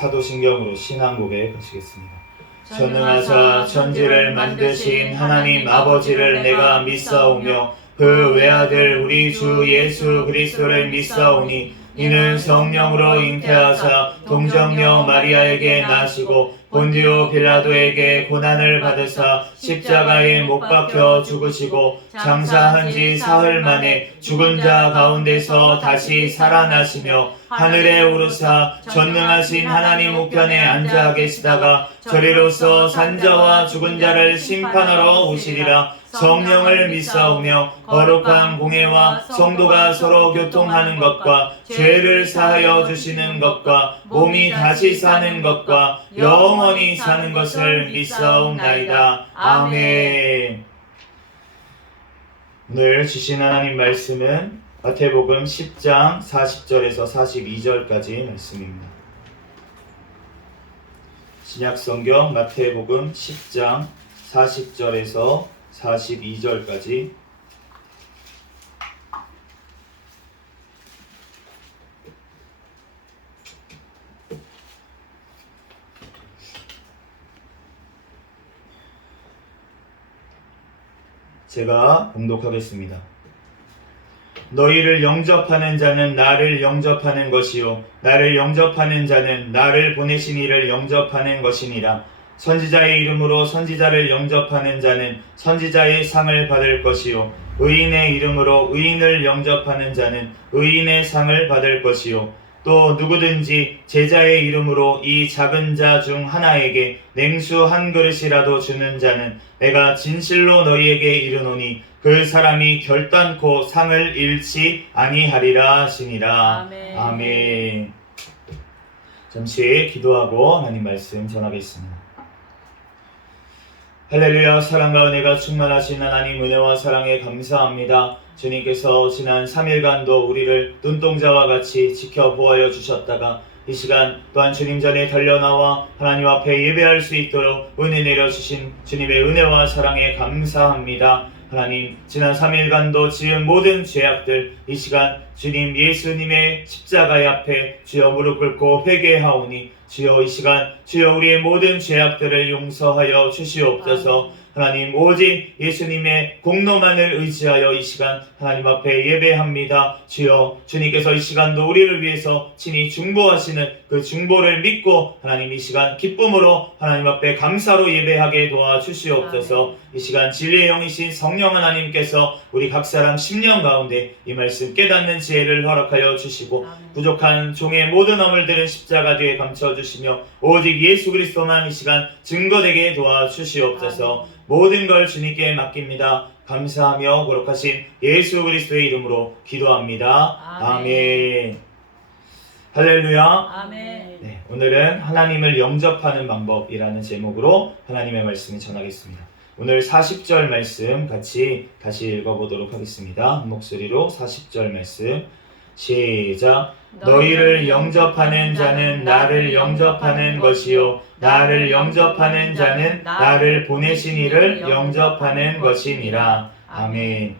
사도신경으로 신앙 고백하시겠습니다. 전능하사 천지를 만드신 하나님 아버지를 내가 믿사오며 그 외아들 우리 주 예수 그리스도를 믿사오니 이는 성령으로 잉태하사 동정녀 마리아에게 나시고 본디오 빌라도에게 고난을 받으사 십자가에 못 박혀 죽으시고 장사한 지 사흘 만에 죽은 자 가운데서 다시 살아나시며 하늘에 오르사 전능하신 하나님 우편에 앉아 계시다가 저리로서 산자와 죽은 자를 심판하러 오시리라. 성령을 믿사오며 거룩한 공회와 성도가 서로 교통하는 것과 죄를 사하여 주시는 것과 몸이 다시 사는 것과 영원히 사는 것을 믿사옵나이다. 아멘. 오늘 주신 하나님 말씀은 마태복음 10장 40절에서 42절까지 말씀입니다. 신약성경 마태복음 10장 40절에서 42절까지 제가 봉독하겠습니다. 너희를 영접하는 자는 나를 영접하는 것이요 나를 영접하는 자는 나를 보내신 이를 영접하는 것이니라. 선지자의 이름으로 선지자를 영접하는 자는 선지자의 상을 받을 것이요 의인의 이름으로 의인을 영접하는 자는 의인의 상을 받을 것이요 또 누구든지 제자의 이름으로 이 작은 자 중 하나에게 냉수 한 그릇이라도 주는 자는 내가 진실로 너희에게 이르노니 그 사람이 결단코 상을 잃지 아니하리라 하시니라. 아멘. 아멘. 잠시 기도하고 하나님 말씀 전하겠습니다. 할렐루야. 사랑과 은혜가 충만하신 하나님 은혜와 사랑에 감사합니다. 주님께서 지난 3일간도 우리를 눈동자와 같이 지켜보아여 주셨다가 이 시간 또한 주님 전에 달려나와 하나님 앞에 예배할 수 있도록 은혜 내려주신 주님의 은혜와 사랑에 감사합니다. 하나님 지난 3일간도 지은 모든 죄악들 이 시간 주님 예수님의 십자가의 앞에 주여 무릎 꿇고 회개하오니 주여 이 시간 주여 우리의 모든 죄악들을 용서하여 주시옵소서. 하나님 오직 예수님의 공로만을 의지하여 이 시간 하나님 앞에 예배합니다. 주여 주님께서 이 시간도 우리를 위해서 친히 중보하시는 그 중보를 믿고 하나님 이 시간 기쁨으로 하나님 앞에 감사로 예배하게 도와주시옵소서. 이 시간 진리의 영이신 성령 하나님께서 우리 각 사람 심령 가운데 이 말씀 깨닫는 지혜를 허락하여 주시고 부족한 종의 모든 허물들은 십자가 뒤에 감춰주시며 오직 예수 그리스도만 이 시간 증거되게 도와주시옵소서. 모든 걸 주님께 맡깁니다. 감사하며 거룩하신 예수 그리스도의 이름으로 기도합니다. 아멘. 할렐루야. 아멘. 네, 오늘은 하나님을 영접하는 방법이라는 제목으로 하나님의 말씀을 전하겠습니다. 오늘 40절 말씀 같이 다시 읽어보도록 하겠습니다. 한 목소리로 40절 말씀 시작. 너희를 영접하는 자는 나를 영접하는 것이요 나를 영접하는 자는 나를 보내신 이를 영접하는 것이니라. 아멘.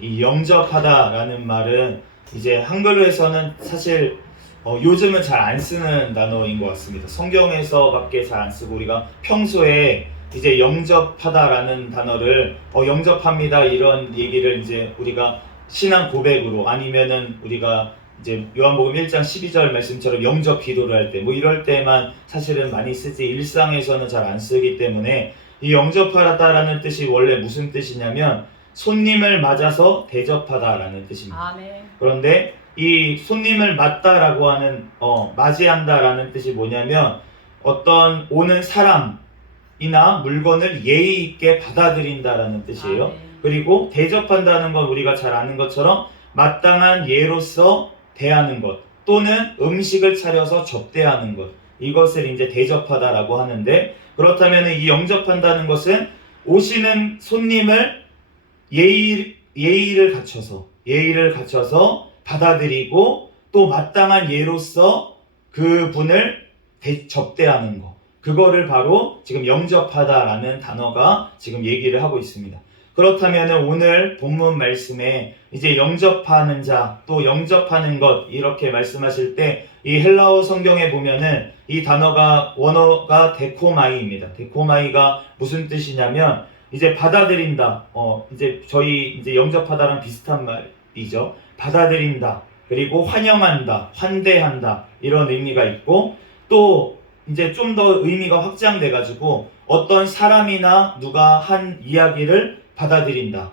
이 영접하다라는 말은 이제 한글로에서는 사실 요즘은 잘 안 쓰는 단어인 것 같습니다. 성경에서밖에 잘 안 쓰고 우리가 평소에 이제 영접하다라는 단어를 영접합니다 이런 얘기를 이제 우리가 신앙 고백으로 아니면은 우리가 이제 요한복음 1장 12절 말씀처럼 영접 기도를 할 때 뭐 이럴 때만 사실은 많이 쓰지 일상에서는 잘 안 쓰기 때문에 이 영접하다라는 뜻이 원래 무슨 뜻이냐면 손님을 맞아서 대접하다라는 뜻입니다. 아멘. 그런데 이 손님을 맞다라고 하는 맞이한다라는 뜻이 뭐냐면 어떤 오는 사람이나 물건을 예의 있게 받아들인다라는 뜻이에요. 아멘. 그리고 대접한다는 건 우리가 잘 아는 것처럼 마땅한 예로서 대하는 것 또는 음식을 차려서 접대하는 것 이것을 이제 대접하다라고 하는데 그렇다면 이 영접한다는 것은 오시는 손님을 예의를 갖춰서 받아들이고 또 마땅한 예로서 그 분을 접대하는 것 그거를 바로 지금 영접하다라는 단어가 지금 얘기를 하고 있습니다. 그렇다면 오늘 본문 말씀에 이제 영접하는 자, 또 영접하는 것 이렇게 말씀하실 때 이 헬라어 성경에 보면은 이 단어가 원어가 데코마이입니다. 데코마이가 무슨 뜻이냐면 이제 받아들인다. 이제 저희 이제 영접하다랑 비슷한 말이죠. 받아들인다. 그리고 환영한다, 환대한다 이런 의미가 있고 또 이제 좀 더 의미가 확장돼 가지고 어떤 사람이나 누가 한 이야기를 받아들인다.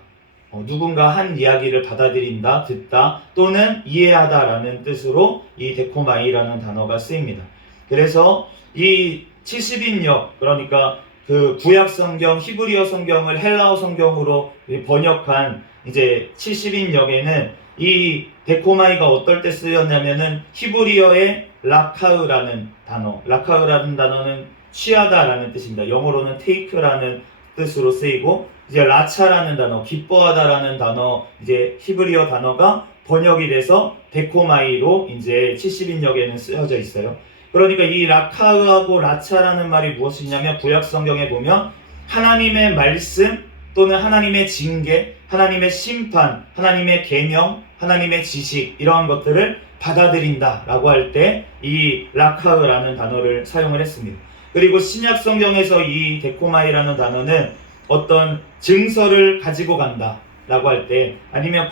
누군가 한 이야기를 받아들인다, 듣다 또는 이해하다라는 뜻으로 이 데코마이라는 단어가 쓰입니다. 그래서 이 70인역 그러니까 그 구약 성경 히브리어 성경을 헬라어 성경으로 번역한 이제 70인역에는 이 데코마이가 어떨 때 쓰였냐면은 히브리어의 라카으라는 단어는 취하다라는 뜻입니다. 영어로는 take라는 뜻으로 쓰이고 이제 라차라는 단어, 기뻐하다라는 단어, 이제 히브리어 단어가 번역이 돼서 데코마이로 이제 70인역에는 쓰여져 있어요. 그러니까 이 라카으하고 라차라는 말이 무엇이냐면 구약 성경에 보면 하나님의 말씀 또는 하나님의 징계, 하나님의 심판, 하나님의 계명, 하나님의 지식 이러한 것들을 받아들인다라고 할 때 이 라카으라는 단어를 사용을 했습니다. 그리고 신약 성경에서 이 데코마이라는 단어는 어떤 증서를 가지고 간다라고 할 때 아니면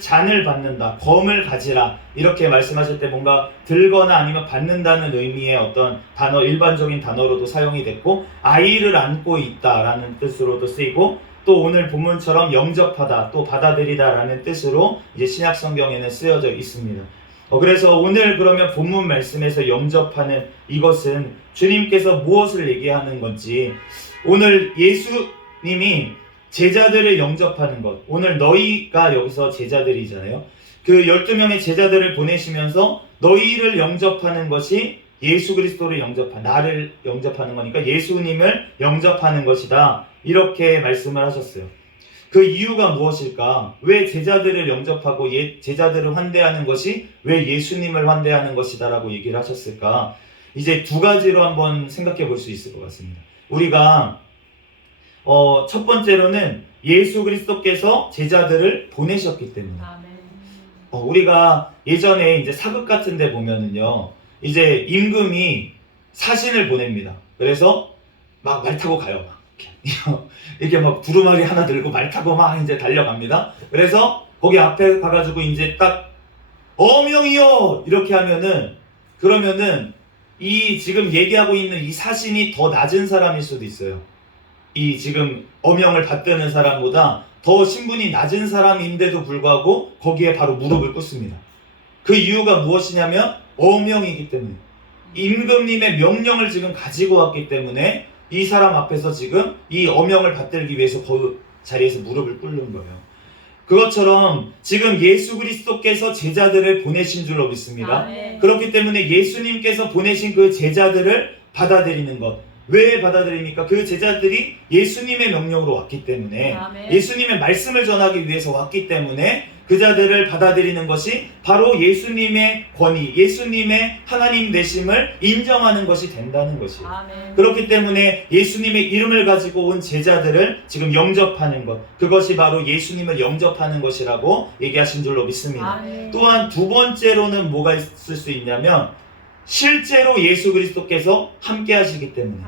잔을 받는다, 검을 가지라 이렇게 말씀하실 때 뭔가 들거나 아니면 받는다는 의미의 어떤 단어, 일반적인 단어로도 사용이 됐고 아이를 안고 있다라는 뜻으로도 쓰이고 또 오늘 본문처럼 영접하다, 또 받아들이다라는 뜻으로 이제 신약 성경에는 쓰여져 있습니다. 그래서 오늘 그러면 본문 말씀에서 영접하는 이것은 주님께서 무엇을 얘기하는 건지 오늘 예수님이 제자들을 영접하는 것 오늘 너희가 여기서 제자들이잖아요. 그 12명의 제자들을 보내시면서 너희를 영접하는 것이 예수 그리스도를 나를 영접하는 거니까 예수님을 영접하는 것이다 이렇게 말씀을 하셨어요. 그 이유가 무엇일까? 왜 제자들을 영접하고 제자들을 환대하는 것이 왜 예수님을 환대하는 것이다 라고 얘기를 하셨을까? 이제 두 가지로 한번 생각해 볼 수 있을 것 같습니다. 우리가 첫 번째로는 예수 그리스도께서 제자들을 보내셨기 때문에 우리가 예전에 이제 사극 같은 데 보면은요 이제 임금이 사신을 보냅니다. 그래서 막 말 타고 가요. 이렇게 막 두루마리 하나 들고 말 타고 막 이제 달려갑니다. 그래서 거기 앞에 가가지고 이제 딱 어명이요 이렇게 하면은 그러면은 이 지금 얘기하고 있는 이 사신이 더 낮은 사람일 수도 있어요. 이 지금 어명을 받드는 사람보다 더 신분이 낮은 사람인데도 불구하고 거기에 바로 무릎을 꿇습니다. 그 이유가 무엇이냐면 어명이기 때문에 임금님의 명령을 지금 가지고 왔기 때문에 이 사람 앞에서 지금 이 어명을 받들기 위해서 그 자리에서 무릎을 꿇는 거예요. 그것처럼 지금 예수 그리스도께서 제자들을 보내신 줄로 믿습니다. 그렇기 때문에 예수님께서 보내신 그 제자들을 받아들이는 것. 왜 받아들입니까? 그 제자들이 예수님의 명령으로 왔기 때문에 예수님의 말씀을 전하기 위해서 왔기 때문에 그 자들을 받아들이는 것이 바로 예수님의 권위, 예수님의 하나님 되심을 인정하는 것이 된다는 것이에요. 그렇기 때문에 예수님의 이름을 가지고 온 제자들을 지금 영접하는 것, 그것이 바로 예수님을 영접하는 것이라고 얘기하신 줄로 믿습니다. 또한 두 번째로는 뭐가 있을 수 있냐면 실제로 예수 그리스도께서 함께 하시기 때문에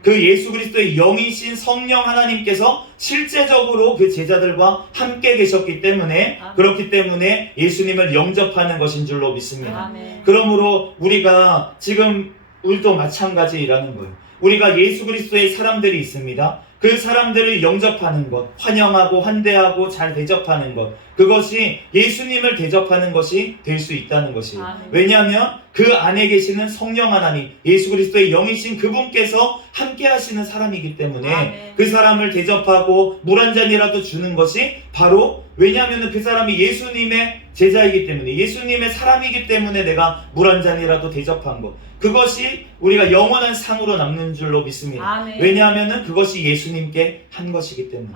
그 예수 그리스도의 영이신 성령 하나님께서 실제적으로 그 제자들과 함께 계셨기 때문에 그렇기 때문에 예수님을 영접하는 것인 줄로 믿습니다. 그러므로 우리가 지금 우리도 마찬가지라는 거예요. 우리가 예수 그리스도의 사람들이 있습니다. 그 사람들을 영접하는 것, 환영하고 환대하고 잘 대접하는 것, 그것이 예수님을 대접하는 것이 될 수 있다는 것이에요. 왜냐하면 그 안에 계시는 성령 하나님, 예수 그리스도의 영이신 그분께서 함께 하시는 사람이기 때문에 그 사람을 대접하고 물 한 잔이라도 주는 것이 바로 왜냐하면 그 사람이 예수님의 제자이기 때문에 예수님의 사람이기 때문에 내가 물 한 잔이라도 대접한 것, 그것이 우리가 영원한 상으로 남는 줄로 믿습니다. 왜냐하면 그것이 예수님께 한 것이기 때문에.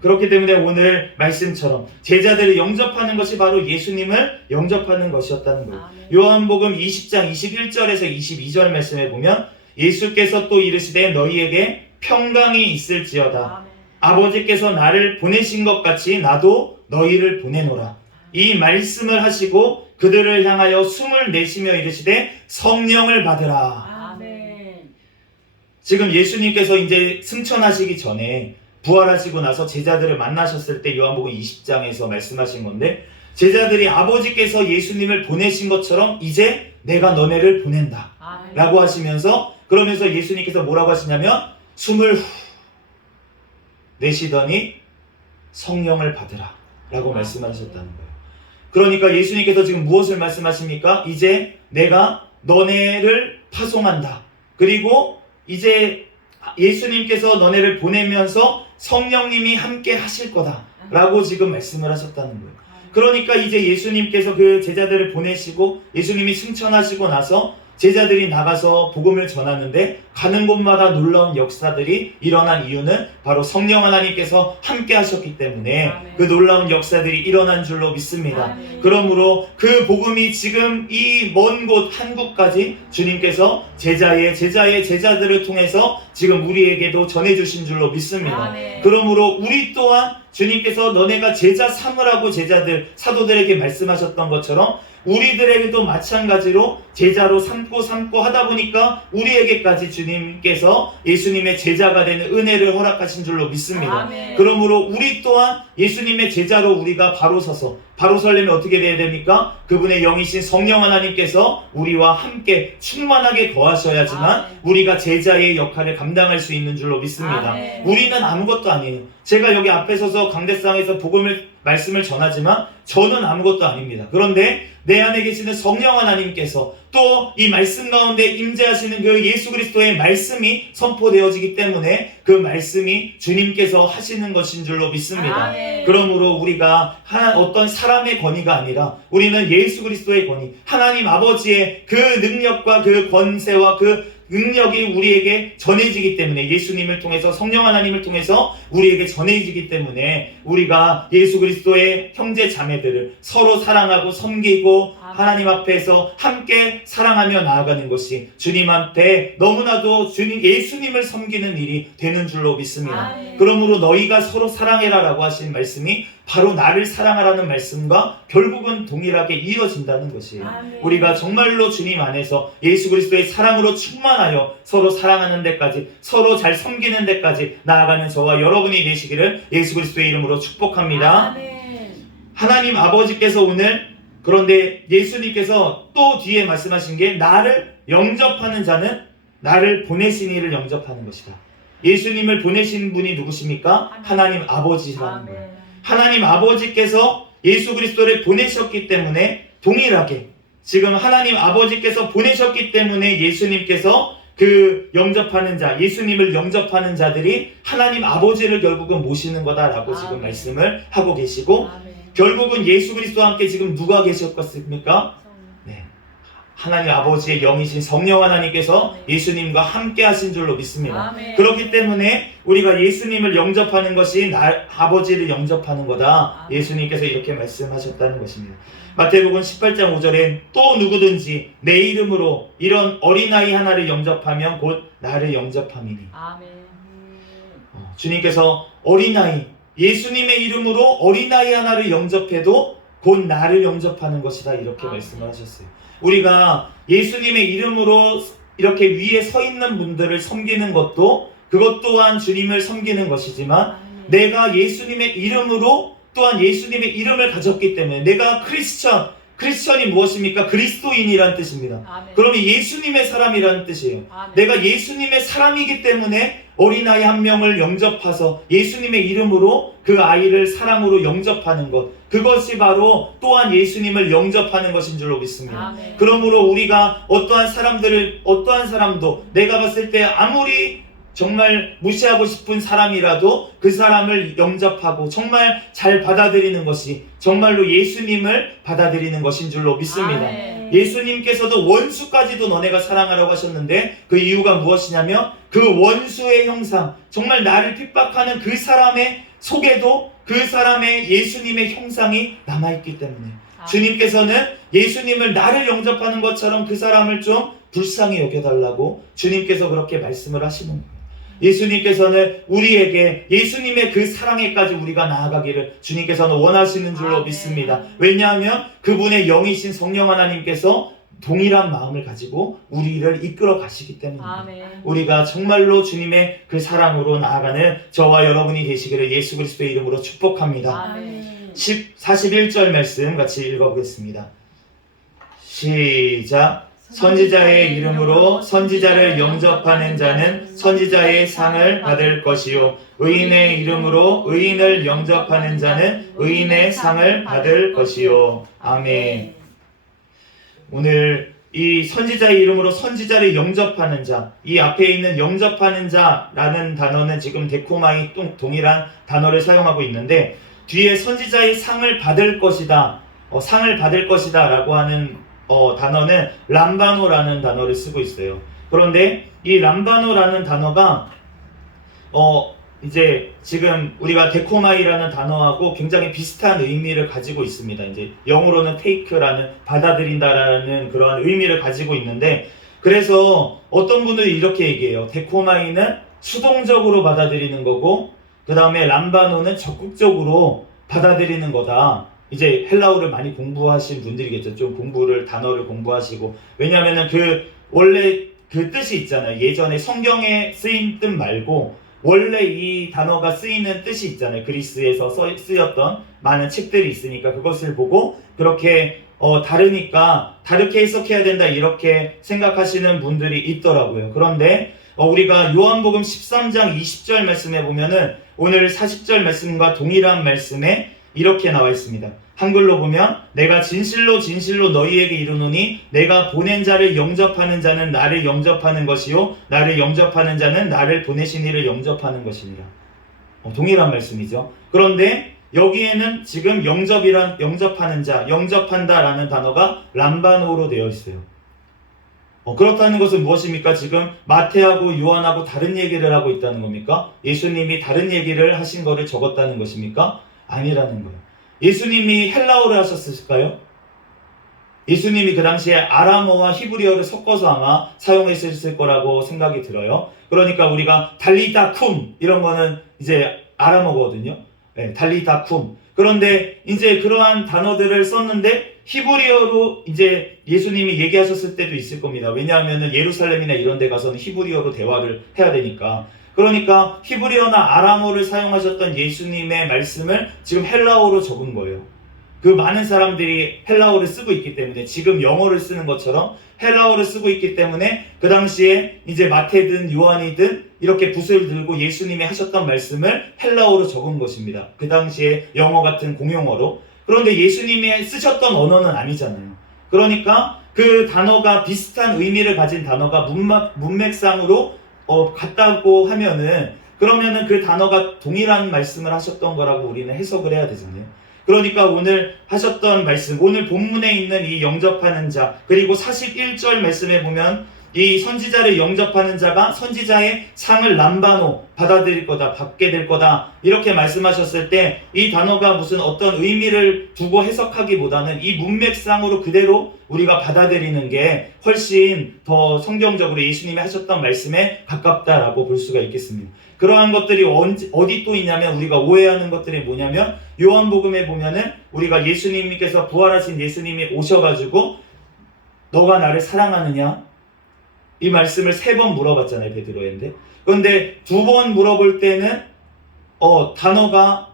그렇기 때문에 오늘 말씀처럼 제자들을 영접하는 것이 바로 예수님을 영접하는 것이었다는 거예요. 요한복음 20장 21절에서 22절 말씀에 보면 예수께서 또 이르시되 너희에게 평강이 있을지어다. 아버지께서 나를 보내신 것 같이 나도 너희를 보내노라. 이 말씀을 하시고 그들을 향하여 숨을 내쉬며 이르시되 성령을 받으라. 아멘. 지금 예수님께서 이제 승천하시기 전에 부활하시고 나서 제자들을 만나셨을 때 요한복음 20장에서 말씀하신 건데, 제자들이 아버지께서 예수님을 보내신 것처럼 이제 내가 너네를 보낸다 아멘. 라고 하시면서, 그러면서 예수님께서 뭐라고 하시냐면 숨을 후 내쉬더니 성령을 받으라 라고 말씀하셨다는 거예요. 그러니까 예수님께서 지금 무엇을 말씀하십니까? 이제 내가 너네를 파송한다. 그리고 이제 예수님께서 너네를 보내면서 성령님이 함께 하실 거다 라고 지금 말씀을 하셨다는 거예요. 그러니까 이제 예수님께서 그 제자들을 보내시고 예수님이 승천하시고 나서 제자들이 나가서 복음을 전하는데 가는 곳마다 놀라운 역사들이 일어난 이유는 바로 성령 하나님께서 함께 하셨기 때문에 아멘. 그 놀라운 역사들이 일어난 줄로 믿습니다. 아멘. 그러므로 그 복음이 지금 이 먼 곳 한국까지 주님께서 제자들을 통해서 지금 우리에게도 전해주신 줄로 믿습니다. 아멘. 그러므로 우리 또한 주님께서 너네가 제자 삼으라고 사도들에게 말씀하셨던 것처럼 우리들에게도 마찬가지로 제자로 삼고 하다 보니까 우리에게까지 주님께서 예수님의 제자가 되는 은혜를 허락하신 줄로 믿습니다. 아멘. 그러므로 우리 또한 예수님의 제자로 우리가 바로 서려면 어떻게 돼야 됩니까? 그분의 영이신 성령 하나님께서 우리와 함께 충만하게 거하셔야지만 아멘. 우리가 제자의 역할을 감당할 수 있는 줄로 믿습니다. 아멘. 우리는 아무것도 아니에요. 제가 여기 앞에 서서 강대상에서 말씀을 전하지만 저는 아무것도 아닙니다. 그런데 내 안에 계시는 성령 하나님께서 또 이 말씀 가운데 임재하시는 그 예수 그리스도의 말씀이 선포되어지기 때문에 그 말씀이 주님께서 하시는 것인 줄로 믿습니다. 아멘. 그러므로 우리가 어떤 사람의 권위가 아니라 우리는 예수 그리스도의 권위, 하나님 아버지의 그 능력과 그 권세와 그 능력이 우리에게 전해지기 때문에, 예수님을 통해서 성령 하나님을 통해서 우리에게 전해지기 때문에 우리가 예수 그리스도의 형제 자매들을 서로 사랑하고 섬기고 하나님 앞에서 함께 사랑하며 나아가는 것이 주님 앞에 너무나도 예수님을 섬기는 일이 되는 줄로 믿습니다. 아멘. 그러므로 너희가 서로 사랑해라 라고 하신 말씀이 바로 나를 사랑하라는 말씀과 결국은 동일하게 이어진다는 것이에요. 아멘. 우리가 정말로 주님 안에서 예수 그리스도의 사랑으로 충만하여 서로 사랑하는 데까지, 서로 잘 섬기는 데까지 나아가는 저와 여러분이 되시기를 예수 그리스도의 이름으로 축복합니다. 아멘. 하나님 아버지께서 오늘, 그런데 예수님께서 또 뒤에 말씀하신 게 나를 영접하는 자는 나를 보내신 이를 영접하는 것이다. 예수님을 보내신 분이 누구십니까? 하나님 아버지라는 거예요. 아멘. 하나님 아버지께서 예수 그리스도를 보내셨기 때문에 동일하게 지금 하나님 아버지께서 보내셨기 때문에 예수님께서 그 영접하는 자, 예수님을 영접하는 자들이 하나님 아버지를 결국은 모시는 거다라고 지금 아멘. 말씀을 하고 계시고, 아멘. 결국은 예수 그리스도와 함께 지금 누가 계셨겠습니까? 네, 하나님 아버지의 영이신 성령 하나님께서 예수님과 함께 하신 줄로 믿습니다. 아멘. 그렇기 때문에 우리가 예수님을 영접하는 것이 아버지를 영접하는 거다. 아멘. 예수님께서 이렇게 말씀하셨다는 것입니다. 마태복음 18장 5절에 또 누구든지 내 이름으로 이런 어린아이 하나를 영접하면 곧 나를 영접함이니. 아멘. 주님께서 어린아이, 예수님의 이름으로 어린아이 하나를 영접해도 곧 나를 영접하는 것이다, 이렇게 아멘. 말씀을 하셨어요. 우리가 예수님의 이름으로 이렇게 위에 서 있는 분들을 섬기는 것도, 그것 또한 주님을 섬기는 것이지만, 아멘. 내가 예수님의 이름으로 또한 예수님의 이름을 가졌기 때문에 내가 크리스천이 무엇입니까? 그리스도인이란 뜻입니다. 아멘. 그러면 예수님의 사람이라는 뜻이에요. 아멘. 내가 예수님의 사람이기 때문에 어린아이 한 명을 영접해서 예수님의 이름으로 그 아이를 사랑으로 영접하는 것, 그것이 바로 또한 예수님을 영접하는 것인 줄로 믿습니다. 아멘. 그러므로 우리가 어떠한 사람도 내가 봤을 때 아무리 정말 무시하고 싶은 사람이라도 그 사람을 영접하고 정말 잘 받아들이는 것이 정말로 예수님을 받아들이는 것인 줄로 믿습니다. 아멘. 예수님께서도 원수까지도 너네가 사랑하라고 하셨는데 그 이유가 무엇이냐면 그 원수의 형상, 정말 나를 핍박하는 그 사람의 속에도 그 사람의 예수님의 형상이 남아있기 때문에 주님께서는 예수님을 나를 영접하는 것처럼 그 사람을 좀 불쌍히 여겨달라고 주님께서 그렇게 말씀을 하시는 거예요. 예수님께서는 우리에게 예수님의 그 사랑에까지 우리가 나아가기를 주님께서는 원하시는 줄로 믿습니다. 왜냐하면 그분의 영이신 성령 하나님께서 동일한 마음을 가지고 우리를 이끌어 가시기 때문입니다. 우리가 정말로 주님의 그 사랑으로 나아가는 저와 여러분이 되시기를 예수 그리스도의 이름으로 축복합니다. 41절 말씀 같이 읽어보겠습니다. 시작. 선지자의 이름으로 선지자를 영접하는 자는 선지자의 상을 받을 것이요 의인의 이름으로 의인을 영접하는 자는 의인의 상을 받을 것이요. 아멘. 오늘 이 선지자의 이름으로 선지자를 영접하는 자, 이 앞에 있는 영접하는 자라는 단어는 지금 데코마이 동일한 단어를 사용하고 있는데 뒤에 선지자의 상을 받을 것이다, 상을 받을 것이다 라고 하는 단어는 람바노라는 단어를 쓰고 있어요. 그런데 이 람바노라는 단어가 이제 지금 우리가 데코마이라는 단어하고 굉장히 비슷한 의미를 가지고 있습니다. 이제 영어로는 take라는 받아들인다라는 그런 의미를 가지고 있는데 그래서 어떤 분들이 이렇게 얘기해요. 데코마이는 수동적으로 받아들이는 거고 그 다음에 람바노는 적극적으로 받아들이는 거다. 이제 헬라어를 많이 공부하신 분들이겠죠. 좀 단어를 공부하시고. 왜냐하면 원래 그 뜻이 있잖아요. 예전에 성경에 쓰인 뜻 말고 원래 이 단어가 쓰이는 뜻이 있잖아요. 그리스에서 쓰였던 많은 책들이 있으니까 그것을 보고 그렇게 다르니까 다르게 해석해야 된다 이렇게 생각하시는 분들이 있더라고요. 그런데 우리가 요한복음 13장 20절 말씀에 보면은 오늘 40절 말씀과 동일한 말씀에 이렇게 나와 있습니다. 한글로 보면 내가 진실로 진실로 너희에게 이르노니 내가 보낸 자를 영접하는 자는 나를 영접하는 것이요 나를 영접하는 자는 나를 보내신 이를 영접하는 것이니라. 동일한 말씀이죠. 그런데 여기에는 지금 영접하는 자, 영접한다라는 단어가 람바노로 되어 있어요. 그렇다는 것은 무엇입니까? 지금 마태하고 요한하고 다른 얘기를 하고 있다는 겁니까? 예수님이 다른 얘기를 하신 거를 적었다는 것입니까? 아니라는 거예요. 예수님이 헬라어를 하셨을까요? 예수님이 그 당시에 아람어와 히브리어를 섞어서 아마 사용했을 거라고 생각이 들어요. 그러니까 우리가 달리다 쿰 이런 거는 이제 아람어거든요. 네, 달리다 쿰. 그런데 이제 그러한 단어들을 썼는데 히브리어로 이제 예수님이 얘기하셨을 때도 있을 겁니다. 왜냐하면 예루살렘이나 이런 데 가서는 히브리어로 대화를 해야 되니까. 그러니까 히브리어나 아람어를 사용하셨던 예수님의 말씀을 지금 헬라어로 적은 거예요. 그 많은 사람들이 헬라어를 쓰고 있기 때문에 지금 영어를 쓰는 것처럼 헬라어를 쓰고 있기 때문에 그 당시에 이제 마태든 요한이든 이렇게 붓을 들고 예수님이 하셨던 말씀을 헬라어로 적은 것입니다. 그 당시에 영어 같은 공용어로. 그런데 예수님이 쓰셨던 언어는 아니잖아요. 그러니까 그 단어가 비슷한 의미를 가진 단어가 문맥상으로 같다고 하면은 그러면은 그 단어가 동일한 말씀을 하셨던 거라고 우리는 해석을 해야 되잖아요. 그러니까 오늘 하셨던 말씀, 오늘 본문에 있는 이 영접하는 자, 그리고 41절 말씀에 보면 이 선지자를 영접하는 자가 선지자의 상을 람바노 받아들일 거다, 받게 될 거다 이렇게 말씀하셨을 때 이 단어가 무슨 어떤 의미를 두고 해석하기보다는 이 문맥상으로 그대로 우리가 받아들이는 게 훨씬 더 성경적으로 예수님이 하셨던 말씀에 가깝다라고 볼 수가 있겠습니다. 그러한 것들이 어디 또 있냐면 우리가 오해하는 것들이 뭐냐면 요한복음에 보면은 우리가 예수님께서 부활하신 예수님이 오셔가지고 너가 나를 사랑하느냐? 이 말씀을 3번 물어봤잖아요, 베드로인데. 그런데 2번 물어볼 때는 단어가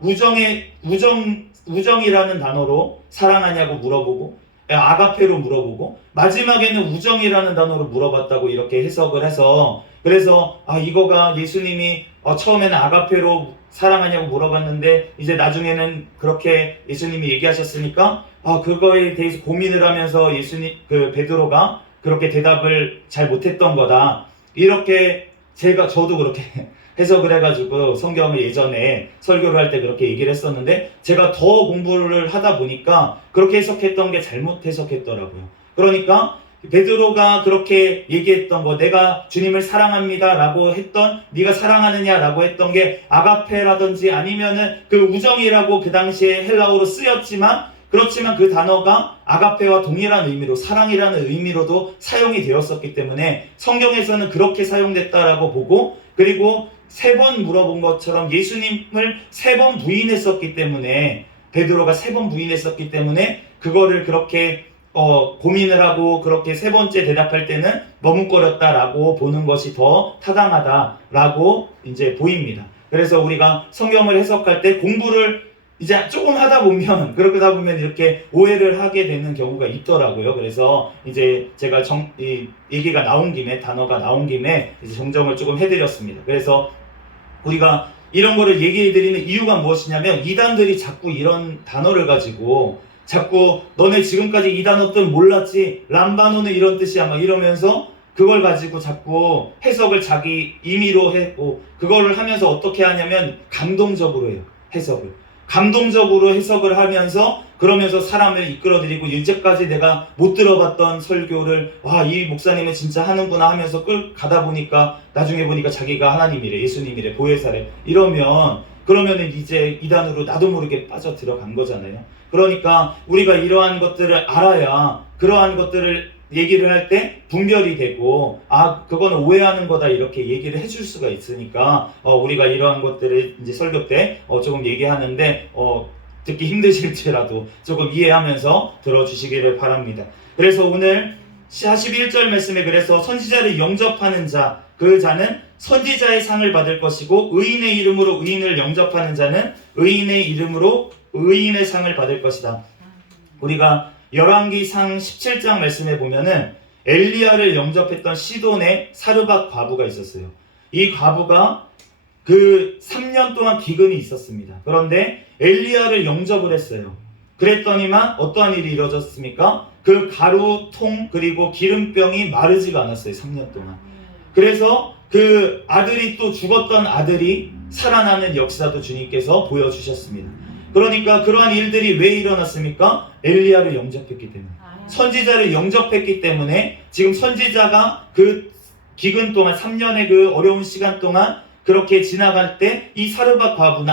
우정이라는 단어로 사랑하냐고 물어보고 아가페로 물어보고 마지막에는 우정이라는 단어로 물어봤다고 이렇게 해석을 해서 그래서 이거가 예수님이 처음에는 아가페로 사랑하냐고 물어봤는데 이제 나중에는 그렇게 예수님이 얘기하셨으니까 그거에 대해서 고민을 하면서 베드로가 그렇게 대답을 잘 못했던 거다. 이렇게 저도 그렇게 해석을 해가지고 성경을 예전에 설교를 할 때 그렇게 얘기를 했었는데 제가 더 공부를 하다 보니까 그렇게 해석했던 게 잘못 해석했더라고요. 그러니까 베드로가 그렇게 얘기했던 거, 내가 주님을 사랑합니다 라고 했던, 네가 사랑하느냐 라고 했던 게 아가페라든지 아니면은 그 우정이라고 그 당시에 헬라어로 쓰였지만 그렇지만 그 단어가 아가페와 동일한 의미로 사랑이라는 의미로도 사용이 되었었기 때문에 성경에서는 그렇게 사용됐다라고 보고 그리고 세 번 물어본 것처럼 예수님을 3번 부인했었기 때문에, 베드로가 3번 부인했었기 때문에 그거를 그렇게 고민을 하고 그렇게 3번째 대답할 때는 머뭇거렸다라고 보는 것이 더 타당하다라고 이제 보입니다. 그래서 우리가 성경을 해석할 때 공부를 이제 조금 하다 보면, 그러다 보면 이렇게 오해를 하게 되는 경우가 있더라고요. 그래서 이제 제가 이 얘기가 나온 김에, 단어가 나온 김에 이제 정정을 조금 해드렸습니다. 그래서 우리가 이런 거를 얘기해드리는 이유가 무엇이냐면, 이단들이 자꾸 이런 단어를 가지고 자꾸 너네 지금까지 이 단어 뜻 몰랐지? 람바노는 이런 뜻이야 막 이러면서 그걸 가지고 자꾸 해석을 자기 임의로 했고, 그거를 하면서 어떻게 하냐면 감동적으로 해요. 해석을 감동적으로 해석을 하면서, 그러면서 사람을 이끌어들이고, 이제까지 내가 못 들어봤던 설교를 이 목사님은 진짜 하는구나 하면서 가다 보니까 나중에 보니까 자기가 하나님이래, 예수님이래, 보혜사래 그러면은 이제 이단으로 나도 모르게 빠져 들어간 거잖아요. 그러니까 우리가 이러한 것들을 알아야 그러한 것들을 얘기를 할 때 분별이 되고, 그거는 오해하는 거다 이렇게 얘기를 해줄 수가 있으니까 우리가 이러한 것들을 이제 설교 때 조금 얘기하는데 듣기 힘드실지라도 조금 이해하면서 들어주시기를 바랍니다. 그래서 오늘 41절 말씀에, 그래서 선지자를 영접하는 자, 그 자는 선지자의 상을 받을 것이고, 의인의 이름으로 의인을 영접하는 자는 의인의 이름으로 의인의 상을 받을 것이다. 우리가 열왕기상 17장 말씀에 보면은 엘리야를 영접했던 시돈의 사르밧 과부가 있었어요. 이 과부가 그 3년 동안 기근이 있었습니다. 그런데 엘리야를 영접을 했어요. 그랬더니만 어떠한 일이 이루어졌습니까? 그 가루통 그리고 기름병이 마르지가 않았어요. 3년 동안. 그래서 그 아들이, 또 죽었던 아들이 살아나는 역사도 주님께서 보여주셨습니다. 그러니까 그러한 일들이 왜 일어났습니까? 엘리야를 영접했기 때문에, 선지자를 영접했기 때문에 지금 선지자가 그 기근 동안, 3년의 그 어려운 시간 동안 그렇게 지나갈 때 이 사르밧 과부,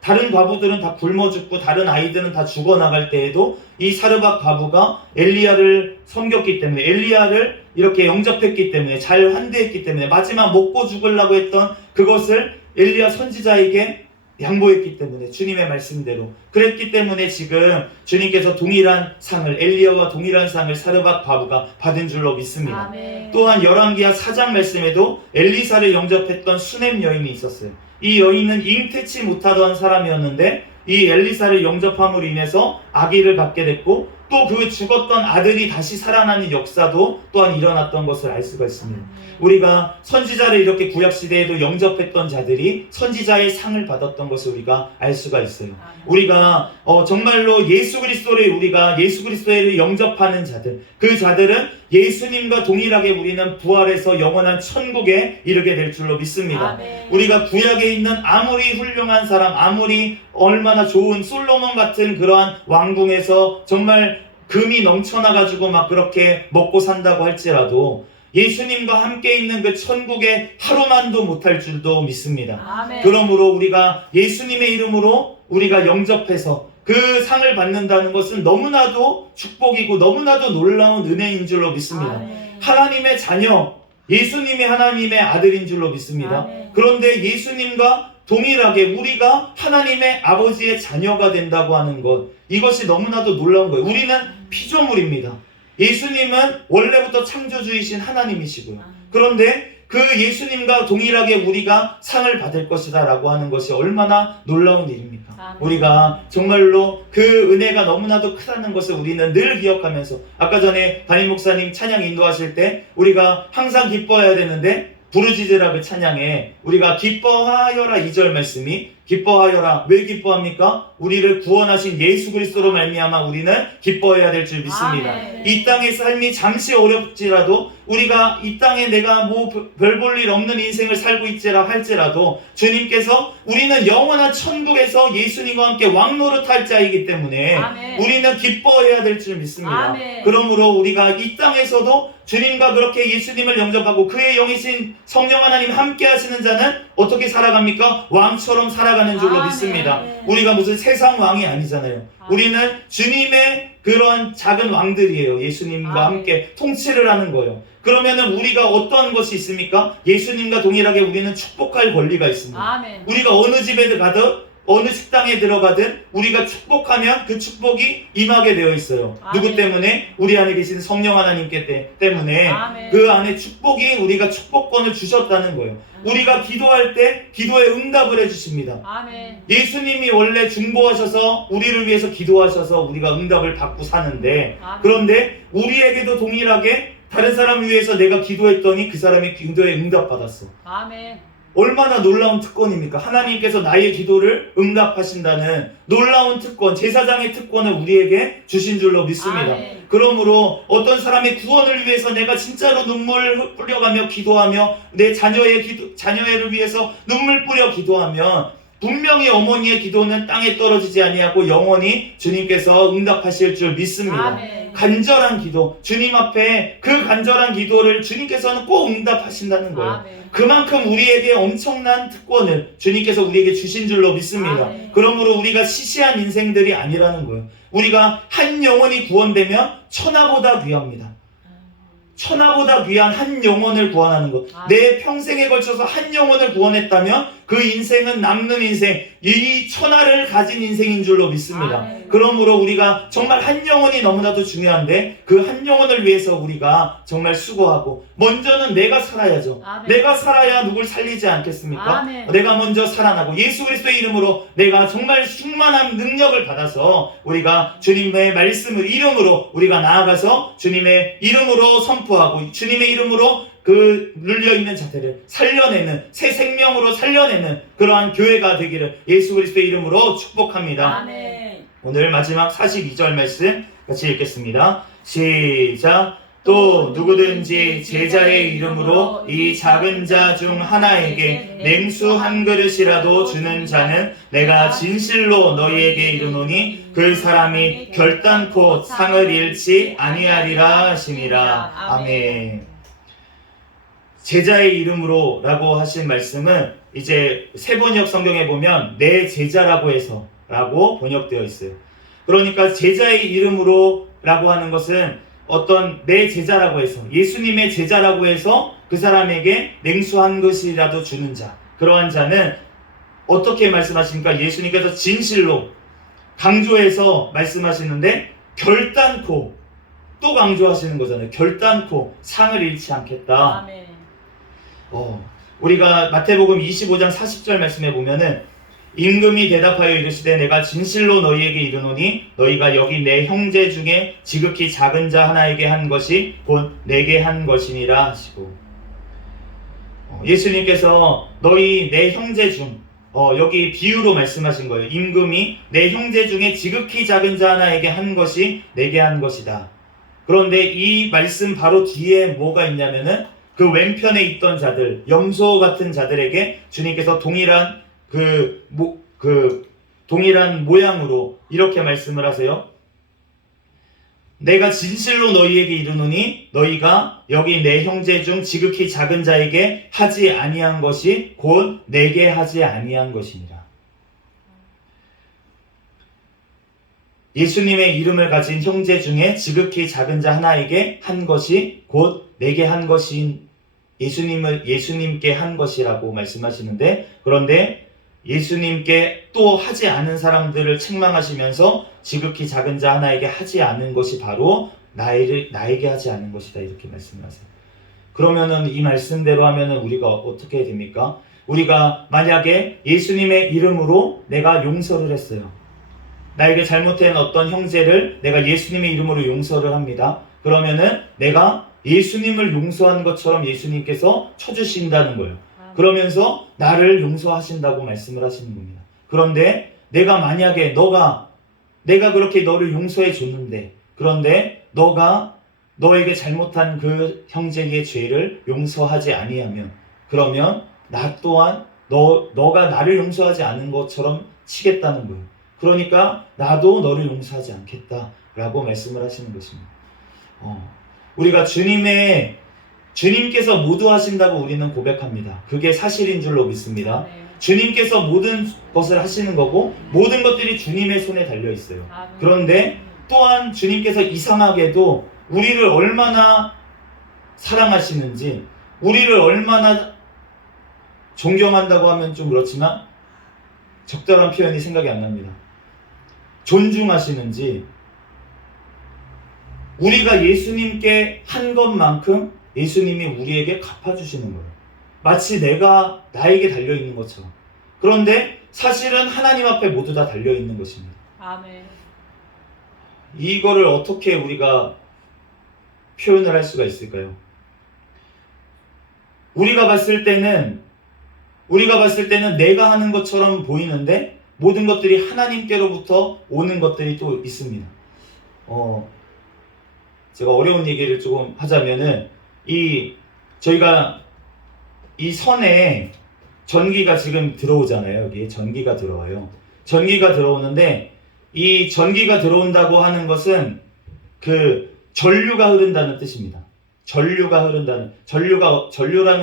다른 과부들은 다 굶어 죽고 다른 아이들은 다 죽어나갈 때에도 이 사르밧 과부가 엘리야를 섬겼기 때문에, 엘리야를 이렇게 영접했기 때문에, 잘 환대했기 때문에, 마지막 먹고 죽으려고 했던 그것을 엘리야 선지자에게 양보했기 때문에, 주님의 말씀대로 그랬기 때문에 지금 주님께서 동일한 상을, 엘리야와 동일한 상을 사르밧 과부가 받은 줄로 믿습니다. 아멘. 또한 열왕기하 4장 말씀에도 엘리사를 영접했던 수넴 여인이 있었어요. 이 여인은 잉태치 못하던 사람이었는데 이 엘리사를 영접함으로 인해서 아기를 갖게 됐고, 또 그 죽었던 아들이 다시 살아나는 역사도 또한 일어났던 것을 알 수가 있습니다. 우리가 선지자를 이렇게 구약시대에도 영접했던 자들이 선지자의 상을 받았던 것을 우리가 알 수가 있어요. 우리가 정말로 예수 그리스도를 영접하는 자들, 그 자들은 예수님과 동일하게 우리는 부활해서 영원한 천국에 이르게 될 줄로 믿습니다. 아멘. 우리가 구약에 있는 아무리 훌륭한 사람, 아무리 얼마나 좋은 솔로몬 같은 그러한 왕궁에서 정말 금이 넘쳐나가지고 막 그렇게 먹고 산다고 할지라도 예수님과 함께 있는 그 천국에 하루만도 못할 줄도 믿습니다. 아멘. 그러므로 우리가 예수님의 이름으로 우리가 영접해서 그 상을 받는다는 것은 너무나도 축복이고 너무나도 놀라운 은혜인 줄로 믿습니다. 아멘. 하나님의 자녀, 예수님이 하나님의 아들인 줄로 믿습니다. 아멘. 그런데 예수님과 동일하게 우리가 하나님의 아버지의 자녀가 된다고 하는 것, 이것이 너무나도 놀라운 거예요. 우리는 피조물입니다. 예수님은 원래부터 창조주이신 하나님이시고요. 그런데 그 예수님과 동일하게 우리가 상을 받을 것이다 라고 하는 것이 얼마나 놀라운 일입니까? 아멘. 우리가 정말로 그 은혜가 너무나도 크다는 것을 우리는 늘 기억하면서, 아까 전에 담임 목사님 찬양 인도하실 때 우리가 항상 기뻐해야 되는데, 부르짖으라 그 찬양에 우리가 기뻐하여라 2절 말씀이, 기뻐하여라. 왜 기뻐합니까? 우리를 구원하신 예수 그리스도로 말미암아 우리는 기뻐해야 될 줄 믿습니다. 아멘. 이 땅의 삶이 잠시 어렵지라도, 우리가 이 땅에 내가 별 볼 일 없는 인생을 살고 있지라 할지라도 주님께서 우리는 영원한 천국에서 예수님과 함께 왕노릇할 자이기 때문에 아멘. 우리는 기뻐해야 될 줄 믿습니다. 아멘. 그러므로 우리가 이 땅에서도 주님과 그렇게 예수님을 영접하고 그의 영이신 성령 하나님 함께 하시는 자는 어떻게 살아갑니까? 왕처럼 살아가는 줄로 믿습니다. 우리가 무슨 세상 왕이 아니잖아요. 우리는 주님의 그런 작은 왕들이에요. 예수님과 함께 통치를 하는 거예요. 그러면은 우리가 어떤 것이 있습니까? 예수님과 동일하게 우리는 축복할 권리가 있습니다. 아멘. 우리가 어느 집에 가든 어느 식당에 들어가든 우리가 축복하면 그 축복이 임하게 되어 있어요. 아멘. 누구 때문에? 우리 안에 계신 성령 하나님께 때문에 아멘. 그 안에 축복이 우리가 축복권을 주셨다는 거예요. 우리가 기도할 때 기도에 응답을 해주십니다. 아멘. 예수님이 원래 중보하셔서 우리를 위해서 기도하셔서 우리가 응답을 받고 사는데, 아멘. 그런데 우리에게도 동일하게 다른 사람을 위해서 내가 기도했더니 그 사람이 기도에 응답받았어. 아멘. 얼마나 놀라운 특권입니까? 하나님께서 나의 기도를 응답하신다는 놀라운 특권, 제사장의 특권을 우리에게 주신 줄로 믿습니다. 아멘. 그러므로 어떤 사람의 구원을 위해서 내가 진짜로 눈물 뿌려가며 기도하며 내 자녀를 위해서 눈물 뿌려 기도하면 분명히 어머니의 기도는 땅에 떨어지지 아니하고 영원히 주님께서 응답하실 줄 믿습니다. 아멘. 간절한 기도, 주님 앞에 그 간절한 기도를 주님께서는 꼭 응답하신다는 거예요. 아멘. 그만큼 우리에게 엄청난 특권을 주님께서 우리에게 주신 줄로 믿습니다. 아멘. 그러므로 우리가 시시한 인생들이 아니라는 거예요. 우리가 한 영혼이 구원되면 천하보다 귀합니다. 천하보다 귀한 한 영혼을 구원하는 것. 내 평생에 걸쳐서 한 영혼을 구원했다면 그 인생은 남는 인생, 이 천하를 가진 인생인 줄로 믿습니다. 아멘. 그러므로 우리가 정말 한 영혼이 너무나도 중요한데 그 한 영혼을 위해서 우리가 정말 수고하고 먼저는 내가 살아야죠. 아멘. 내가 살아야 누굴 살리지 않겠습니까? 아멘. 내가 먼저 살아나고 예수 그리스도의 이름으로 내가 정말 충만한 능력을 받아서 우리가 주님의 말씀을 이름으로 우리가 나아가서 주님의 이름으로 선포하고 주님의 이름으로 그 눌려있는 자들을 살려내는 새 생명으로 살려내는 그러한 교회가 되기를 예수 그리스도의 이름으로 축복합니다. 아멘. 오늘 마지막 42절 말씀 같이 읽겠습니다. 시작. 또 누구든지 제자의 이름으로 이 작은 자 중 하나에게 냉수 한 그릇이라도 주는 자는 내가 진실로 너희에게 이르노니 그 사람이 결단코 상을 잃지 아니하리라 하시니라. 아멘. 제자의 이름으로 라고 하신 말씀은 이제 세번역 성경에 보면 내 제자라고 해서 라고 번역되어 있어요. 그러니까 제자의 이름으로 라고 하는 것은 어떤 내 제자라고 해서 예수님의 제자라고 해서 그 사람에게 냉수 한 것이라도 주는 자, 그러한 자는 어떻게 말씀하십니까? 예수님께서 진실로 강조해서 말씀하시는데 결단코 또 강조하시는 거잖아요. 결단코 상을 잃지 않겠다. 아멘. 우리가 마태복음 25장 40절 말씀에 보면은 임금이 대답하여 이르시되 내가 진실로 너희에게 이르노니 너희가 여기 내 형제 중에 지극히 작은 자 하나에게 한 것이 곧 내게 한 것이니라 하시고, 예수님께서 너희 내 형제 중 여기 비유로 말씀하신 거예요. 임금이 내 형제 중에 지극히 작은 자 하나에게 한 것이 내게 한 것이다. 그런데 이 말씀 바로 뒤에 뭐가 있냐면은 그 왼편에 있던 자들, 염소 같은 자들에게 주님께서 동일한 동일한 모양으로 이렇게 말씀을 하세요. 내가 진실로 너희에게 이르노니 너희가 여기 내 형제 중 지극히 작은 자에게 하지 아니한 것이 곧 내게 하지 아니한 것이니라. 예수님의 이름을 가진 형제 중에 지극히 작은 자 하나에게 한 것이 곧 내게 한 것인 예수님께 한 것이라고 말씀하시는데, 그런데 예수님께 또 하지 않은 사람들을 책망하시면서 지극히 작은 자 하나에게 하지 않은 것이 바로 나에게 하지 않은 것이다, 이렇게 말씀하세요. 그러면은 이 말씀대로 하면은 우리가 어떻게 됩니까? 우리가 만약에 예수님의 이름으로 내가 용서를 했어요. 나에게 잘못된 어떤 형제를 내가 예수님의 이름으로 용서를 합니다. 그러면은 내가 예수님을 용서한 것처럼 예수님께서 쳐주신다는 거예요. 그러면서 나를 용서하신다고 말씀을 하시는 겁니다. 그런데 내가 만약에 내가 그렇게 너를 용서해 줬는데, 그런데 너에게 잘못한 그 형제의 죄를 용서하지 아니하면, 그러면 나 또한 너가 나를 용서하지 않은 것처럼 치겠다는 거예요. 그러니까 나도 너를 용서하지 않겠다라고 말씀을 하시는 것입니다. 우리가 주님께서 모두 하신다고 우리는 고백합니다. 그게 사실인 줄로 믿습니다. 주님께서 모든 것을 하시는 거고 모든 것들이 주님의 손에 달려 있어요. 그런데 또한 주님께서 이상하게도 우리를 얼마나 사랑하시는지, 우리를 얼마나 존경한다고 하면 좀 그렇지만 적절한 표현이 생각이 안 납니다. 존중하시는지, 우리가 예수님께 한 것만큼 예수님이 우리에게 갚아주시는 거예요. 마치 내가 나에게 달려있는 것처럼. 그런데 사실은 하나님 앞에 모두 다 달려있는 것입니다. 아멘. 이거를 어떻게 우리가 표현을 할 수가 있을까요? 우리가 봤을 때는 내가 하는 것처럼 보이는데 모든 것들이 하나님께로부터 오는 것들이 또 있습니다. 제가 어려운 얘기를 조금 하자면은 저희가 이 선에 전기가 지금 들어오잖아요. 여기 전기가 들어와요. 전기가 들어오는데 이 전기가 들어온다고 하는 것은 그 전류가 흐른다는 뜻입니다. 전류라는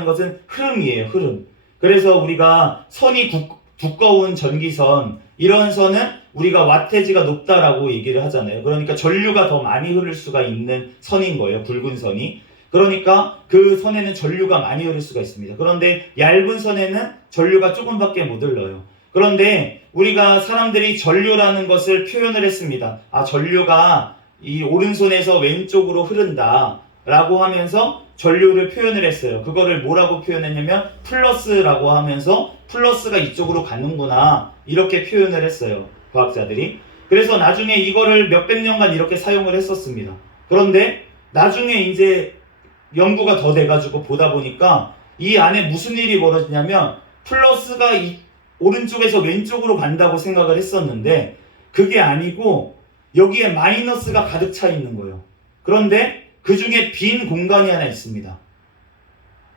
것은 흐름이에요. 흐름. 그래서 우리가 선이 두꺼운 전기선, 이런 선은 우리가 와테지가 높다라고 얘기를 하잖아요. 그러니까 전류가 더 많이 흐를 수가 있는 선인 거예요. 굵은 선이. 그러니까 그 선에는 전류가 많이 흐를 수가 있습니다. 그런데 얇은 선에는 전류가 조금밖에 못 흘러요. 그런데 우리가 사람들이 전류라는 것을 표현을 했습니다. 전류가 이 오른손에서 왼쪽으로 흐른다 라고 하면서 전류를 표현을 했어요. 그거를 뭐라고 표현했냐면 플러스라고 하면서 플러스가 이쪽으로 가는구나 이렇게 표현을 했어요. 과학자들이. 그래서 나중에 이거를 몇백 년간 이렇게 사용을 했었습니다. 그런데 나중에 이제 연구가 더 돼가지고 보다 보니까 이 안에 무슨 일이 벌어지냐면 플러스가 오른쪽에서 왼쪽으로 간다고 생각을 했었는데 그게 아니고 여기에 마이너스가 가득 차 있는 거예요. 그런데 그 중에 빈 공간이 하나 있습니다.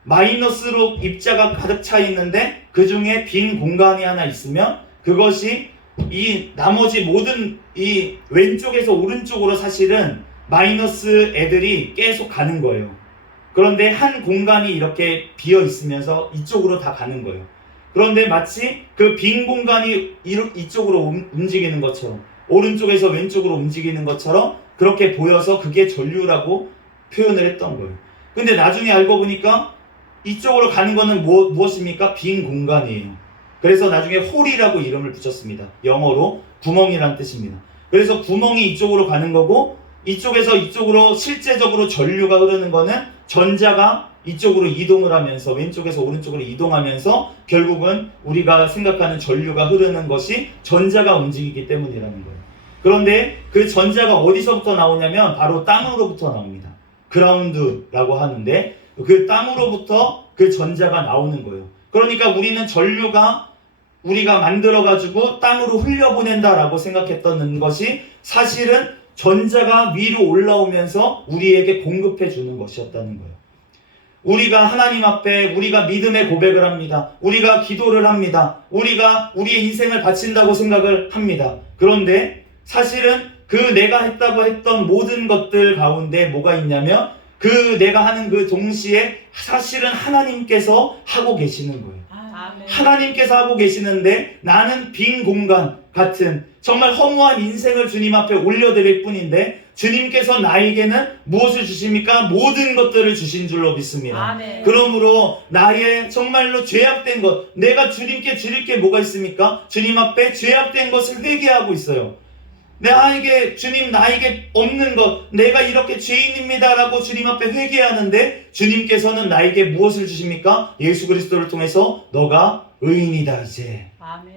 마이너스로 입자가 가득 차 있는데 그 중에 빈 공간이 하나 있으면 그것이 이 나머지 모든 이 왼쪽에서 오른쪽으로 사실은 마이너스 애들이 계속 가는 거예요. 그런데 한 공간이 이렇게 비어 있으면서 이쪽으로 다 가는 거예요. 그런데 마치 그 빈 공간이 이쪽으로 움직이는 것처럼, 오른쪽에서 왼쪽으로 움직이는 것처럼 그렇게 보여서 그게 전류라고 표현을 했던 거예요. 근데 나중에 알고 보니까 이쪽으로 가는 거는 무엇입니까? 빈 공간이에요. 그래서 나중에 홀이라고 이름을 붙였습니다. 영어로 구멍이란 뜻입니다. 그래서 구멍이 이쪽으로 가는 거고 이쪽에서 이쪽으로 실제적으로 전류가 흐르는 거는 전자가 이쪽으로 이동을 하면서 왼쪽에서 오른쪽으로 이동하면서 결국은 우리가 생각하는 전류가 흐르는 것이 전자가 움직이기 때문이라는 거예요. 그런데 그 전자가 어디서부터 나오냐면 바로 땅으로부터 나옵니다. 그라운드라고 하는데 그 땅으로부터 그 전자가 나오는 거예요. 그러니까 우리는 전류가 우리가 만들어가지고 땅으로 흘려보낸다라고 생각했던 것이 사실은 전자가 위로 올라오면서 우리에게 공급해 주는 것이었다는 거예요. 우리가 하나님 앞에 우리가 믿음의 고백을 합니다. 우리가 기도를 합니다. 우리가 우리의 인생을 바친다고 생각을 합니다. 그런데 사실은 그 내가 했다고 했던 모든 것들 가운데 뭐가 있냐면 그 내가 하는 그 동시에 사실은 하나님께서 하고 계시는 거예요. 하나님께서 하고 계시는데 나는 빈 공간 같은 정말 허무한 인생을 주님 앞에 올려드릴 뿐인데 주님께서 나에게는 무엇을 주십니까? 모든 것들을 주신 줄로 믿습니다. 아멘. 그러므로 나의 정말로 죄악된 것, 내가 주님께 드릴 게 뭐가 있습니까? 주님 앞에 죄악된 것을 회개하고 있어요. 주님 나에게 없는 것, 내가 이렇게 죄인입니다라고 주님 앞에 회개하는데 주님께서는 나에게 무엇을 주십니까? 예수 그리스도를 통해서 너가 의인이다 이제. 아멘.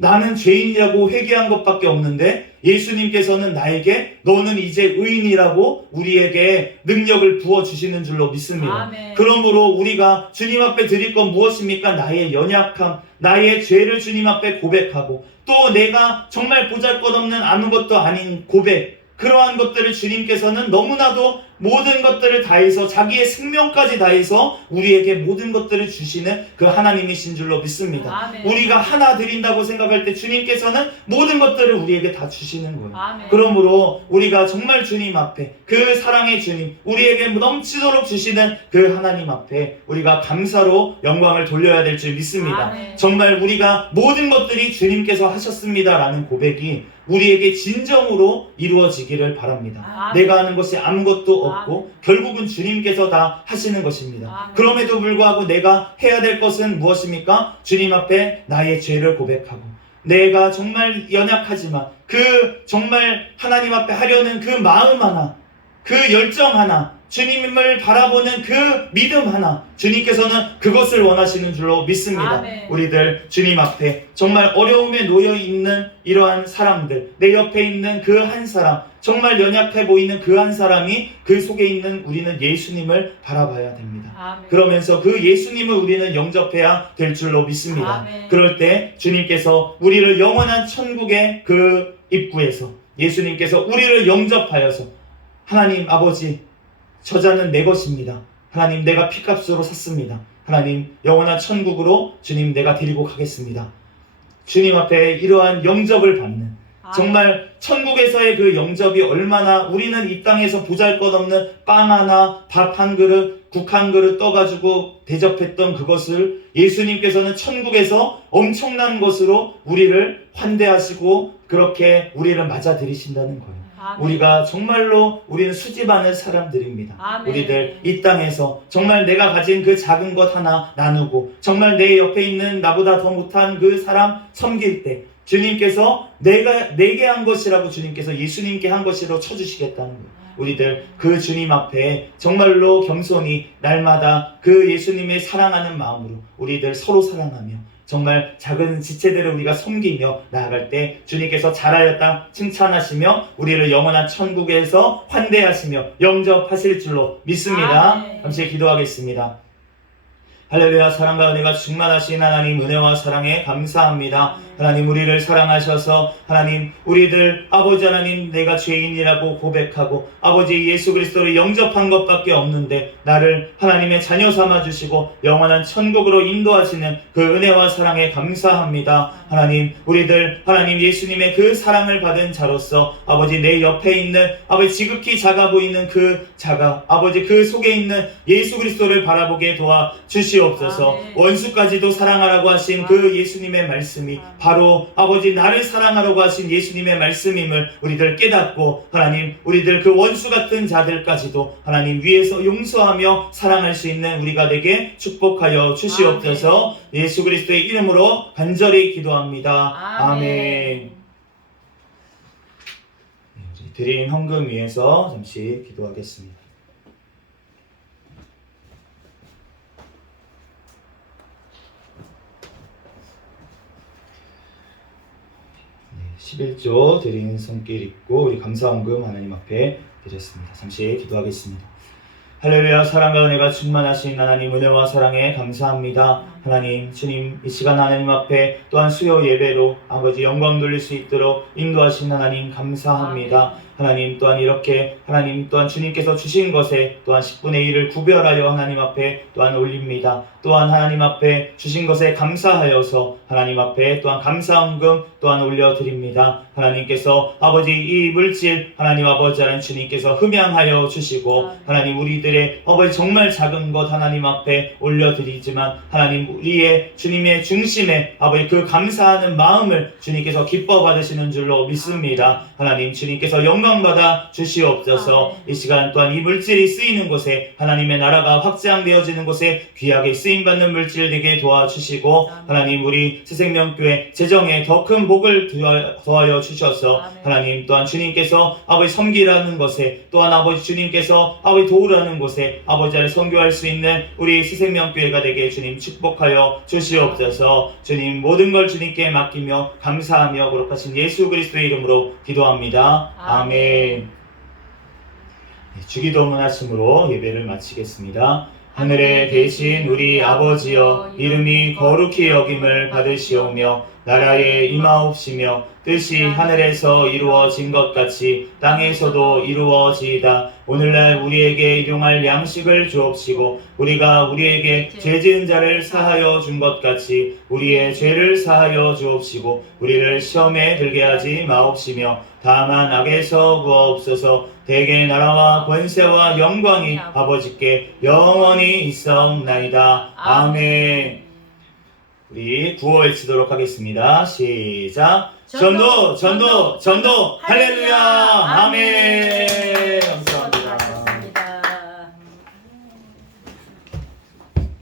나는 죄인이라고 회개한 것밖에 없는데 예수님께서는 나에게 너는 이제 의인이라고 우리에게 능력을 부어주시는 줄로 믿습니다. 아멘. 그러므로 우리가 주님 앞에 드릴 건 무엇입니까? 나의 연약함, 나의 죄를 주님 앞에 고백하고 또 내가 정말 보잘것없는 아무것도 아닌 고백, 그러한 것들을 주님께서는 너무나도 모든 것들을 다해서 자기의 생명까지 다해서 우리에게 모든 것들을 주시는 그 하나님이신 줄로 믿습니다. 아멘. 우리가 하나 드린다고 생각할 때 주님께서는 모든 것들을 우리에게 다 주시는 거예요. 아멘. 그러므로 우리가 정말 주님 앞에 그 사랑의 주님, 우리에게 넘치도록 주시는 그 하나님 앞에 우리가 감사로 영광을 돌려야 될 줄 믿습니다. 아멘. 정말 우리가 모든 것들이 주님께서 하셨습니다라는 고백이 우리에게 진정으로 이루어지기를 바랍니다. 아멘. 내가 하는 것이 아무것도 없고 결국은 주님께서 다 하시는 것입니다. 아멘. 그럼에도 불구하고 내가 해야 될 것은 무엇입니까? 주님 앞에 나의 죄를 고백하고 내가 정말 연약하지만 그 정말 하나님 앞에 하려는 그 마음 하나, 그 열정 하나, 주님을 바라보는 그 믿음 하나, 주님께서는 그것을 원하시는 줄로 믿습니다. 아멘. 우리들 주님 앞에 정말 어려움에 놓여 있는 이러한 사람들, 내 옆에 있는 그 한 사람, 정말 연약해 보이는 그 한 사람이 그 속에 있는 우리는 예수님을 바라봐야 됩니다. 아멘. 그러면서 그 예수님을 우리는 영접해야 될 줄로 믿습니다. 아멘. 그럴 때 주님께서 우리를 영원한 천국의 그 입구에서 예수님께서 우리를 영접하여서 하나님 아버지, 저자는 내 것입니다. 하나님, 내가 피값으로 샀습니다. 하나님, 영원한 천국으로 주님 내가 데리고 가겠습니다. 주님 앞에 이러한 영접을 받는, 정말 천국에서의 그 영접이 얼마나, 우리는 이 땅에서 보잘것없는 빵 하나, 밥 한 그릇, 국 한 그릇 떠가지고 대접했던 그것을 예수님께서는 천국에서 엄청난 것으로 우리를 환대하시고 그렇게 우리를 맞아들이신다는 거예요. 아멘. 우리가 정말로 우리는 수집하는 사람들입니다. 아멘. 우리들 이 땅에서 정말 내가 가진 그 작은 것 하나 나누고 정말 내 옆에 있는 나보다 더 못한 그 사람 섬길 때 주님께서 내게 한 것이라고 주님께서 예수님께 한 것이라고 쳐주시겠다는 거예요. 우리들 그 주님 앞에 정말로 겸손히 날마다 그 예수님의 사랑하는 마음으로 우리들 서로 사랑하며 정말 작은 지체들을 우리가 섬기며 나아갈 때 주님께서 잘하였다 칭찬하시며 우리를 영원한 천국에서 환대하시며 영접하실 줄로 믿습니다. 아멘. 잠시 기도하겠습니다. 할렐루야. 사랑과 은혜가 충만하신 하나님, 은혜와 사랑에 감사합니다. 하나님, 우리를 사랑하셔서 하나님, 우리들 아버지 하나님, 내가 죄인이라고 고백하고 아버지 예수 그리스도를 영접한 것밖에 없는데 나를 하나님의 자녀 삼아주시고 영원한 천국으로 인도하시는 그 은혜와 사랑에 감사합니다. 하나님, 우리들 하나님 예수님의 그 사랑을 받은 자로서 아버지 내 옆에 있는 아버지 지극히 작아 보이는 그 자가 아버지 그 속에 있는 예수 그리스도를 바라보게 도와 주시옵소서. 아멘. 원수까지도 사랑하라고 하신 그 예수님의 말씀이 바로 아버지 나를 사랑하라고 하신 예수님의 말씀임을 우리들 깨닫고 하나님, 우리들 그 원수 같은 자들까지도 하나님 위에서 용서하며 사랑할 수 있는 우리가 되게 축복하여 주시옵소서. 예수 그리스도의 이름으로 간절히 기도합니다. 아멘. 우리 드린 헌금 위해서 잠시 기도하겠습니다. 11조 드리는 손길 있고 우리 감사헌금 하나님 앞에 드렸습니다. 잠시 기도하겠습니다. 할렐루야. 사랑과 은혜가 충만하신 하나님, 은혜와 사랑에 감사합니다. 하나님, 주님 이 시간 하나님 앞에 또한 수요 예배로 아버지 영광 돌릴 수 있도록 인도하신 하나님 감사합니다. 하나님, 또한 이렇게 하나님 또한 주님께서 주신 것에 또한 10분의 1을 구별하여 하나님 앞에 또한 올립니다. 또한 하나님 앞에 주신 것에 감사하여서 하나님 앞에 또한 감사헌금 또한 올려드립니다. 하나님께서 아버지 이 물질 하나님 아버지 하나님 주님께서 흠양하여 주시고 하나님 우리들의 아버지 정말 작은 것 하나님 앞에 올려드리지만 하나님 우리의 주님의 중심에 아버지 그 감사하는 마음을 주님께서 기뻐 받으시는 줄로 믿습니다. 하나님, 주님께서 영광받아 주시옵소서. 이 시간 또한 이 물질이 쓰이는 곳에 하나님의 나라가 확장되어지는 곳에 귀하게 쓰임받는 물질 되게 도와주시고 하나님 우리 새생명교회 재정에 더 큰 복을 더하여 주셔서 하나님 또한 주님께서 아버지 섬기라는 것에 또한 아버지 주님께서 아버지 도우라는 곳에 아버지를 선교할 수 있는 우리 새생명교회가 되게 주님 축복하여 주시옵소서. 주님 모든 걸 주님께 맡기며 감사하며 거룩하신 예수 그리스도의 이름으로 기도합니다. 아멘. 주기도문 하심으로 예배를 마치겠습니다. 하늘에 계신 우리 아버지여, 이름이 거룩히 여김을 받으시오며 나라에 임하옵시며 뜻이 하늘에서 이루어진 것 같이 땅에서도 이루어지이다. 오늘날 우리에게 일용할 양식을 주옵시고 우리가 우리에게 죄 지은 자를 사하여 준 것 같이 우리의 죄를 사하여 주옵시고 우리를 시험에 들게 하지 마옵시며 다만 악에서 구하옵소서. 대개 나라와 권세와 영광이 아버지께 영원히 있사옵나이다. 아멘. 우리 구호 외치도록 하겠습니다. 시작. 전도, 전도, 전도, 할렐루야. 아멘.